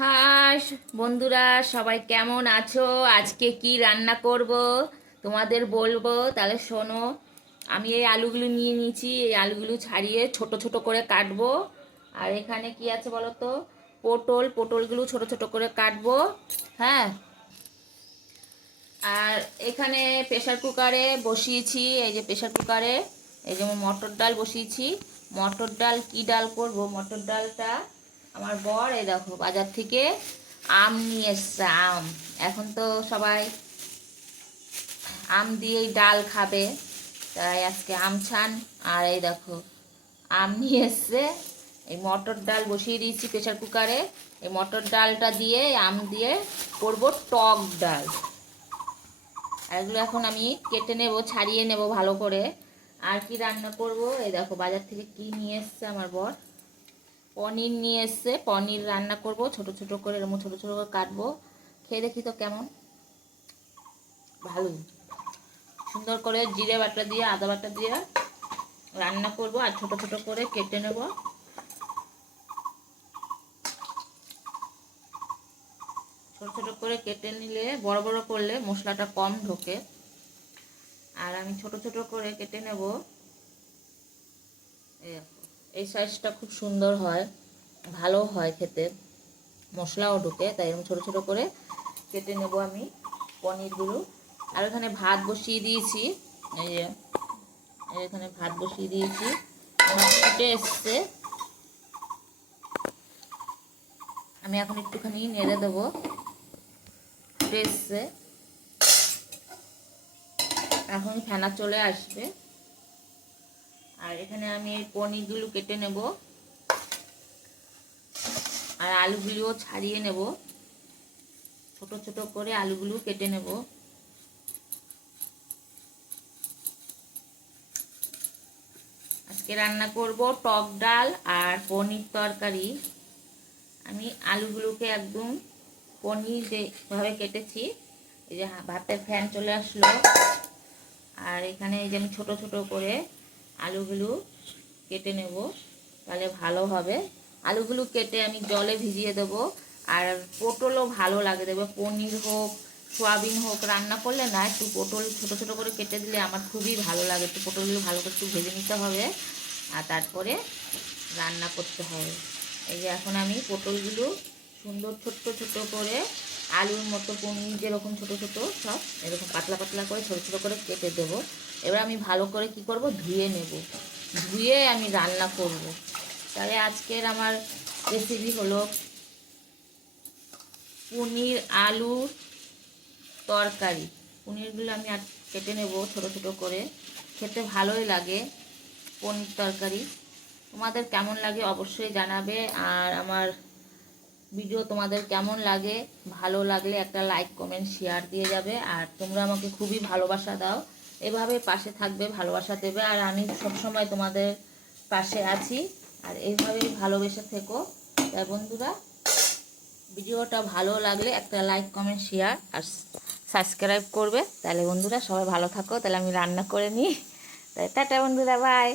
High বন্ধুরা, সবাই কেমন আছো? আজকে কি রান্না করব তোমাদের বলবো, তাহলে শোনো। আমি এই আলুগুলো নিয়ে নিয়েছি, এই আলুগুলো ছাড়িয়ে ছোট ছোট করে কাটবো। আর এখানে কি আছে বলো তো? পটলগুলো ছোট ছোট করে কাটবো। হ্যাঁ, আর এখানে প্রেসার কুকারে বসিয়েছি, এই যে প্রেসার কুকারে এই যেমন মটর ডাল বসিয়েছি। মটর ডাল কি ডাল করব? মটর ডালটা আমার বর এই দেখো বাজার থেকে আম নিয়ে এসছে। আম এখন তো সবাই আম দিয়েই ডাল খাবে, তাই আজকে আম ছান। আর এই দেখো আম নিয়ে এসছে। এই মটর ডাল বসিয়ে দিয়েছি প্রেসার কুকারে। এই মটর ডালটা দিয়ে আম দিয়ে করব টক ডাল। আর এগুলো এখন আমি কেটে নেব, ছাড়িয়ে নেব ভালো করে। আর কি রান্না করব? এই দেখো বাজার থেকে কি নিয়ে এসছে আমার বর, পনির নিয়ে এসছে। পনির রান্না করব ছোট ছোট করে, এরকম ছোট ছোট করে কাটবো। খেয়ে দেখি তো কেমন। ভালো, সুন্দর করে জিরে বাটা দিয়ে আদা বাটা দিয়ে রান্না করব। আর ছোট ছোট করে কেটে নেব। ছোট ছোট করে কেটে নিলে, বড় বড় করলে মশলাটা কম ঢোকে। আর আমি ছোট ছোট করে কেটে নেব। এই সাইজটা খুব সুন্দর হয়, ভালো হয় খেতে, মশলাও ঢোকে, তাই এরকম ছোটো ছোটো করে কেটে নেব আমি পনিরগুলো। আর এখানে ভাত বসিয়ে দিয়েছি, এই যে এখানে ভাত বসিয়ে দিয়েছি, আমার ফুটে এসছে। আমি এখন একটুখানি নেড়ে দেবো, ফুটে এসছে, এখন ফেনা চলে আসবে। আর এখানে আমি এই পনিরগুলো কেটে নেব, আর আলুগুলিও ছাড়িয়ে নেব, ছোট ছোট করে আলুগুলো কেটে নেব। আজকে রান্না করব টক ডাল আর পনির তরকারি। আমি আলুগুলোকে একদম পনির যেভাবে কেটেছি, এই যে ভাতের ফ্যান চলে আসলো। আর এখানে এই যে আমি ছোটো ছোটো করে আলুগুলো কেটে নেব, তাহলে ভালো হবে। আলুগুলো কেটে আমি জলে ভিজিয়ে দেব। আর পটলও ভালো লাগে দেবে, পনির হোক সোয়াবিন হোক রান্না করলে না, একটু পটল ছোটো ছোটো করে কেটে দিলে আমার খুবই ভালো লাগে। একটু পটলগুলো ভালো করে একটু ভেজে নিতে হবে, আর তারপরে রান্না করতে হবে। এই যে এখন আমি পটলগুলো সুন্দর ছোট্ট ছোট করে আলুর মতো পনির যেরকম ছোট ছোট সব এরকম পাতলা পাতলা করে ছোট ছোট করে কেটে দেব। এবার আমি ভালো করে কি করব, ধুয়ে নেব, ধুয়ে আমি রান্না করব। তাহলে আজকের আমার রেসিপি হলো পনির আলুর তরকারি। পনিরগুলো আমি কেটে নেব ছোট ছোট করে, খেতে ভালোই লাগে পনির তরকারি। তোমাদের কেমন লাগে অবশ্যই জানাবে। আর আমার ভিডিও তোমাদের কেমন লাগে, ভালো লাগলে একটা লাইক কমেন্ট শেয়ার দিয়ে যাবে। আর তোমরা আমাকে খুবই ভালোবাসা দাও, এভাবে পাশে থাকবে, ভালোবাসা দেবে। আর আমি সবসময় তোমাদের পাশে আছি, আর এইভাবেই ভালোবেসে থেকো। তাই বন্ধুরা, ভিডিওটা ভালো লাগলে একটা লাইক কমেন্ট শেয়ার আর সাবস্ক্রাইব করবে। তাহলে বন্ধুরা সবাই ভালো থাকো। তাহলে আমি রান্না করে নিই। তাই টাটা বন্ধুরা, বাই।